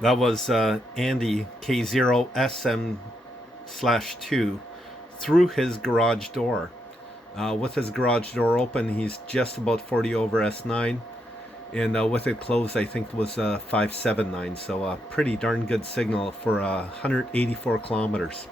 That was Andy K0SM/2 through his garage door. With his garage door open, he's just about 40 over S9, and with it closed, I think it was 579. So a pretty darn good signal for 184 kilometers.